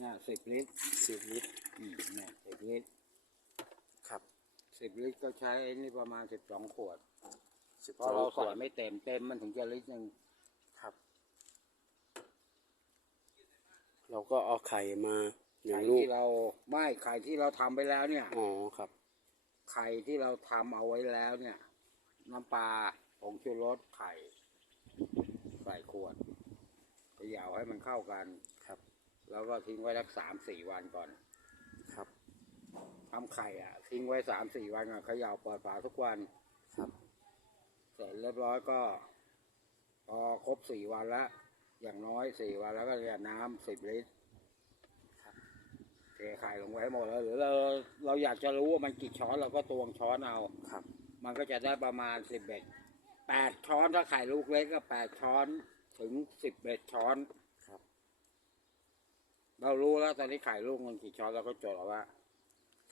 เนี่ยสิบลิตรสิบลิตรอืมเนี่ยสิบลิตรครับ สิบลิตรก็ใช้นี่ประมาณสิบสองขวดสิบเพสอราะงเราขวใส่ดไม่เต็มเต็มมันถึงจะลิตรหนึ่งครับ เราก็เอาไข่มาหนึ่ไข่งลูกที่เราไม่ไข่ที่เราทำไปแล้วเนี่ย อ๋อครับ ไข่ที่เราทำเอาไว้แล้วเนี่ย น้ำปลาผงชูรสไข่ใส่ขวดเขย่าให้มันเข้ากันครับ แล้วก็ทิ้งไว้สักสามสี่วันก่อนครับทำไข่อะ ทิ้งไว้สามสี่วันก่อนเขย่าเปิดฝาทุกวันครับ เสร็จเรียบร้อยก็ พอครบสี่วันแล้วอย่างน้อยสี่วันแล้วก็เรียน้ำสิบลิตรครับเทไข่ลงไว้หมดแล้วหรือเราเราอยากจะรู้ว่ามันกี่ช้อนเราก็ตวงช้อนเอาครับ มันก็จะได้ประมาณสิบเอ็ดแปดช้อนถ้าไข่ลูกเล็กก็แปดช้อนถึงสิบเอ็ดช้อนครับ เรารู้แล้วตอนนี้ไข่ลูกมันกี่ช้อนเราก็จดเอาว่า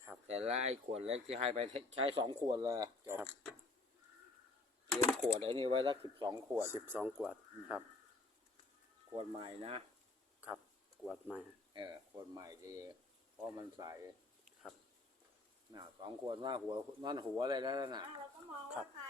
ครับ แต่ละไอ้ขวดเล็กที่ให้ไปใช้สองขวดเลยจครับบเตรียมขวดไอ้นี่ไว้สักสิบสองขวด สิบสองขวดครับ ขวดใหม่นะ ครับขวดใหม่เออ ขวดใหม่ดีเพราะมันใสครับ น่ะสองขวดหน้าหัวนั่นหัวเลยแล้วน่ะ อ้าวเราก็มองครัว่าบใคร